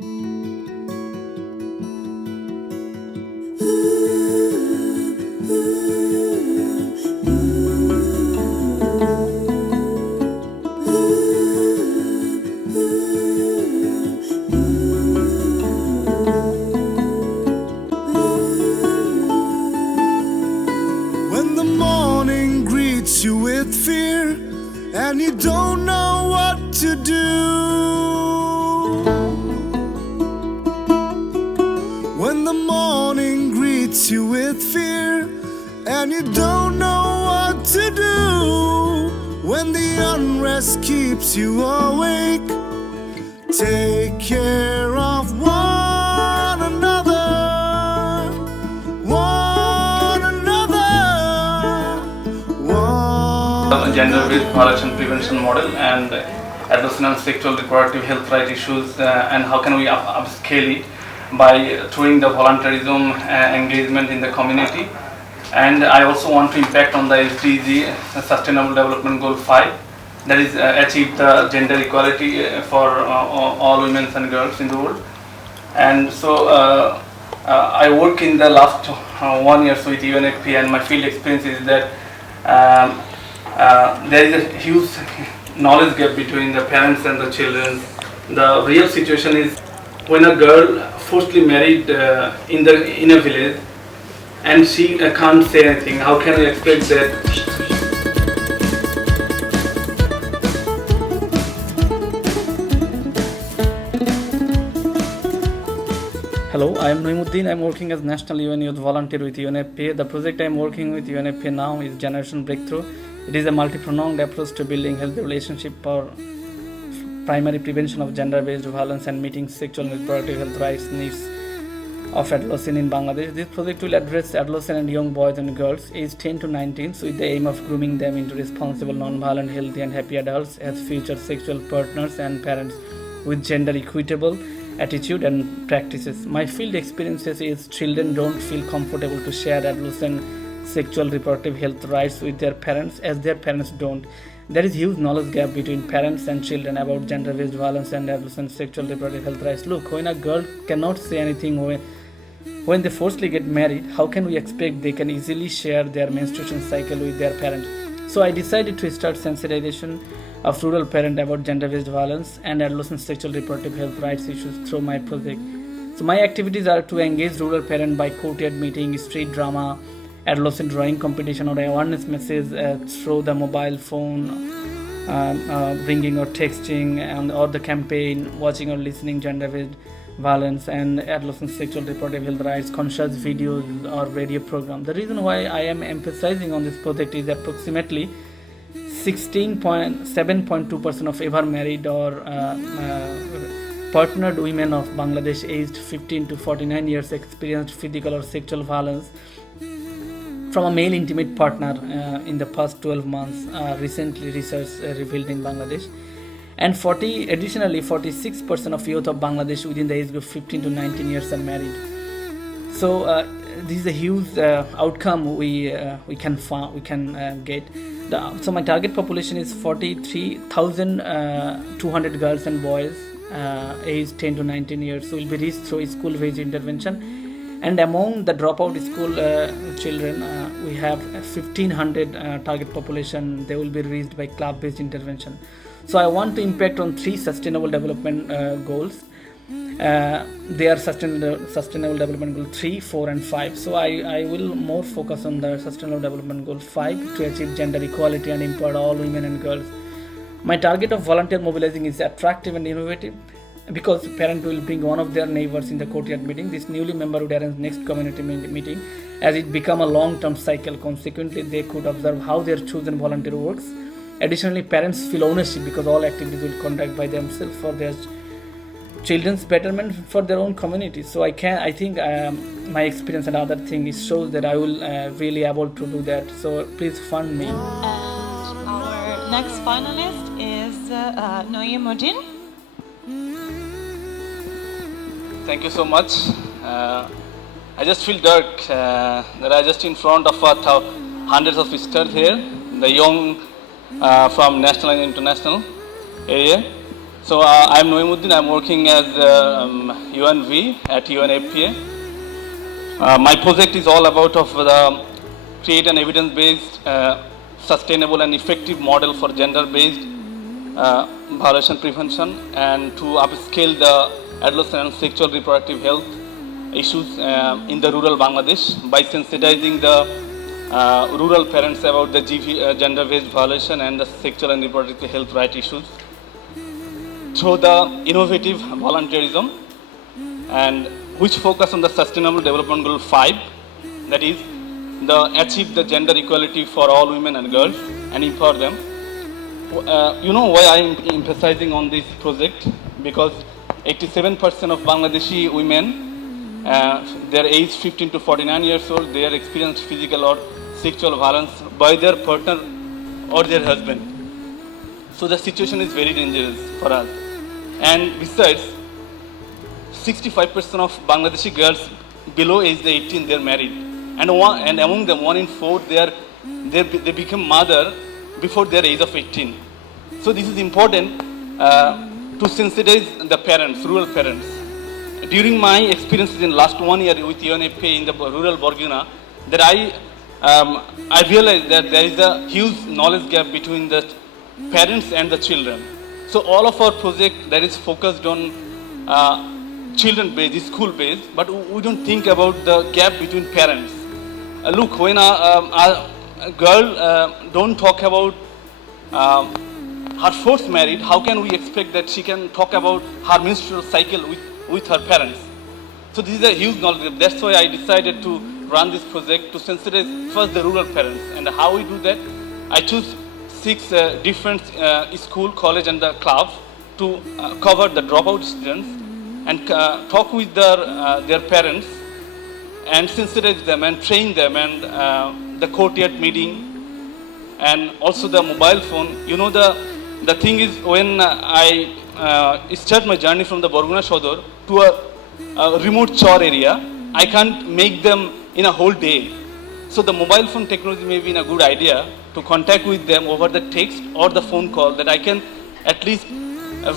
When the morning greets you with fear and you don't know what to do, when the morning greets you with fear and you don't know what to do, when the unrest keeps you awake, take care of one another, one another, one Gender-based violence and prevention model and adolescent and sexual reproductive health right issues, and how can we upscale it by throwing the volunteerism engagement in the community. And I also want to impact on the SDG, Sustainable Development Goal 5, that is achieve the gender equality for all women and girls in the world. And so I work in the last 1 year with UNFPA, and my field experience is that there is a huge knowledge gap between the parents and the children. The real situation is when a girl forcibly married in a village and she can't say anything, how can we expect that? Hello, I am Noyem Uddin. I am working as National UN Youth Volunteer with UNFPA. The project I am working with UNFPA now is Generation Breakthrough. It is a multi-pronged approach to building healthy relationship for primary prevention of gender-based violence and meeting sexual and reproductive health rights needs of adolescents in Bangladesh. This project will address adolescent and young boys and girls aged 10 to 19 with the aim of grooming them into responsible, non-violent, healthy and happy adults as future sexual partners and parents with gender equitable attitude and practices. My field experiences is children don't feel comfortable to share adolescent sexual reproductive health rights with their parents as their parents don't. There is huge knowledge gap between parents and children about gender-based violence and adolescent sexual reproductive health rights. Look, when a girl cannot say anything when they forcibly get married, how can we expect they can easily share their menstruation cycle with their parents? So I decided to start sensitization of rural parents about gender-based violence and adolescent sexual reproductive health rights issues through my project. So my activities are to engage rural parents by courtyard meeting, street drama, adolescent drawing competition or awareness message through the mobile phone, ringing or texting, and or the campaign, watching or listening gender-based violence and adolescent sexual reproductive health rights, conscious videos or radio program. The reason why I am emphasizing on this project is approximately 16.7.2% of ever married or partnered women of Bangladesh aged 15 to 49 years experienced physical or sexual violence from a male intimate partner in the past 12 months, recently research revealed in Bangladesh. And additionally, 46% of youth of Bangladesh within the age group 15 to 19 years are married. So this is a huge outcome we can get. So my target population is 43,200 girls and boys aged 10 to 19 years. So will be reached through school-based intervention. And among the dropout school children, we have 1,500 target population. They will be reached by club-based intervention. So I want to impact on 3 sustainable development goals. They are sustainable development goal 3, 4 and 5. So I will more focus on the sustainable development goal 5 to achieve gender equality and empower all women and girls. My target of volunteer mobilizing is attractive and innovative. Because parent will bring one of their neighbors in the courtyard meeting, this newly member would arrange next community meeting. As it become a long-term cycle, consequently they could observe how their chosen volunteer works. Additionally, parents feel ownership because all activities will conduct by themselves for their children's betterment for their own community. So I think my experience and other thing is shows that I will really able to do that. So please fund me. And our next finalist is Noyem Uddin. Thank you so much. I just feel dark that I just in front of hundreds of sisters here, the young from national and international area. So I'm Noyem Uddin. I'm working as UNV at UNFPA. My project is all about of the create an evidence-based, sustainable and effective model for gender-based violation prevention and to upscale the adolescent and sexual reproductive health issues in the rural Bangladesh by sensitizing the rural parents about the gender-based violation and the sexual and reproductive health right issues through the innovative volunteerism and which focus on the Sustainable Development Goal 5, that is, achieve the gender equality for all women and girls and empower them. You know why I am emphasizing on this project? Because 87% of Bangladeshi women, their age 15 to 49 years old, they are experienced physical or sexual violence by their partner or their husband. So the situation is very dangerous for us. And besides, 65% of Bangladeshi girls below age 18 they are married, and among them 1 in 4 they become mother before their age of 18. So this is important to sensitize the parents, rural parents. During my experiences in last 1 year with UNFPA in the rural Borguna, that I realized that there is a huge knowledge gap between the parents and the children. So all of our project that is focused on children based, school based, but we don't think about the gap between parents. Look, when a girl don't talk about her first marriage, how can we expect that she can talk about her menstrual cycle with her parents? So this is a huge knowledge gap. That's why I decided to run this project to sensitize first the rural parents. And how we do that? I choose 6 different school, college and the clubs to cover the dropout students and talk with their parents and sensitize them and train them and the courtyard meeting and also the mobile phone. You know, the thing is when I start my journey from the Borguna Shodor to a remote chor area, I can't make them in a whole day. So the mobile phone technology may be a good idea to contact with them over the text or the phone call, that I can at least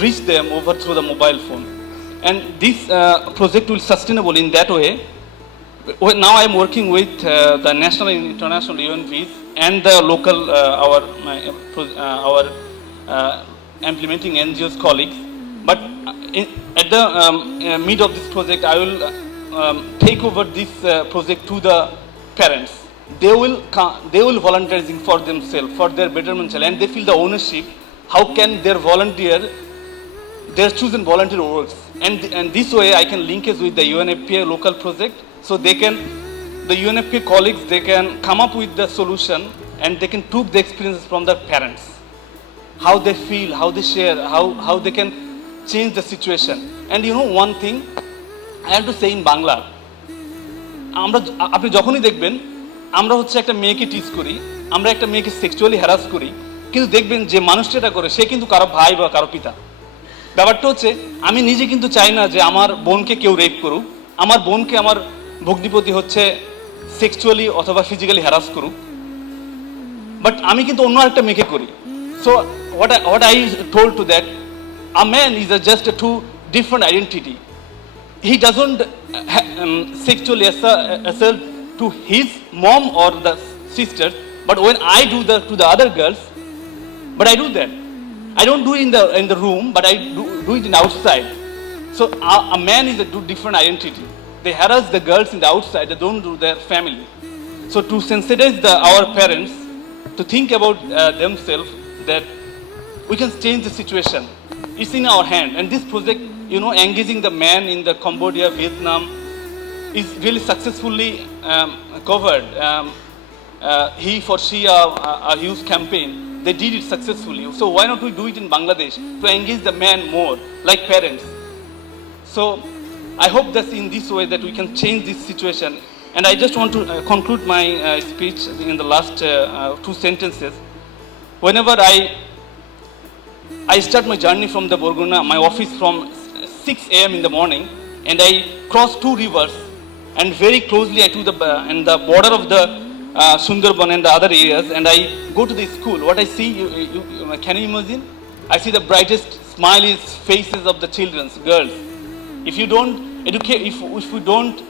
reach them over through the mobile phone. And this project will sustainable in that way. Now I am working with the national and international UNVs and the local our implementing NGOs colleagues. But at the mid of this project, I will take over this project to the parents. They will volunteering for themselves, for their betterment, and they feel the ownership. How can their chosen volunteer works? And this way I can link it with the UNFPA local project, so the UNFPA colleagues, they can come up with the solution and they can take the experiences from their parents. How they feel, how they share, how they can change the situation. And you know one thing, I have to say in Bangla, আপনি যখনই দেখবেন আমরা হচ্ছে একটা মেয়েকে টিজ করি, আমরা একটা মেয়েকে সেক্সুয়ালি হ্যারাস করি, কিন্তু দেখবেন যে মানুষটা এটা করে সে কিন্তু কারো ভাই বা কারো পিতা। ব্যাপারটা হচ্ছে আমি নিজে কিন্তু চাই না যে আমার বোনকে কেউ রেপ করুক, আমার বোনকে আমার ভগ্নিপতি হচ্ছে সেক্সুয়ালি অথবা ফিজিক্যালি হ্যারাস করুক, বাট আমি কিন্তু অন্য একটা মেয়েকে করি। So what I told to that, a man is just a two different identity. He doesn't sexually assault to his mom or the sisters, but when I do to the other girls, but I do that. I don't do it in the room, but I do it in outside. So a man is a different identity. They harass the girls in the outside, they don't do their family. So to sensitize our parents to think about themselves, that we can change the situation. It's in our hand. And this project, you know, engaging the man in the Cambodia, Vietnam, is really successfully covered. He for she a huge campaign. They did it successfully. So why not we do it in Bangladesh to engage the man more, like parents? So I hope that in this way that we can change this situation. And I just want to conclude my speech in the last 2 sentences. Whenever I start my journey from the Borguna, my office from 6 a.m. in the morning, and I cross 2 rivers, and very closely I to the border of the Sundarban and the other areas, and I go to the school. What I see, can you imagine? I see the brightest smile is faces of the children, girls. If you don't educate, if we don't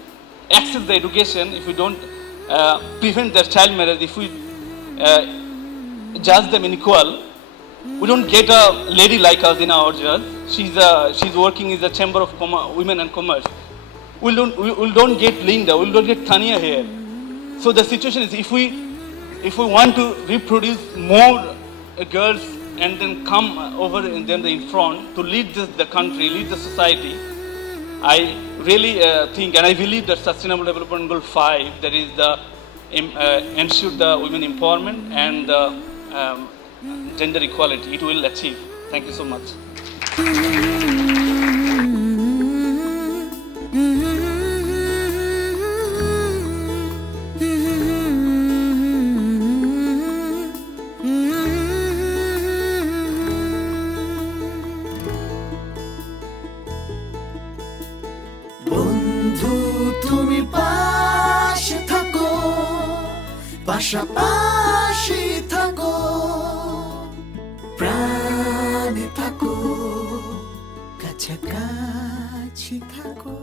access the education, if we don't prevent their child marriage, if we judge them unequal, we don't get a lady like us in our judge. She's working in the Chamber of Women and Commerce. We don't get Linda, we don't get Tanya here. So the situation is, if we want to reproduce more girls and then come over and then in front to lead the country, lead the society, I really think and I believe that Sustainable Development Goal 5, that is the ensure the women empowerment and gender equality, it will achieve. Thank you so much. বন্ধু তুমি পাশে থাকো, পাশাপাশি থাকো, প্রাণে থাকো, কাছাকাছি থাকো।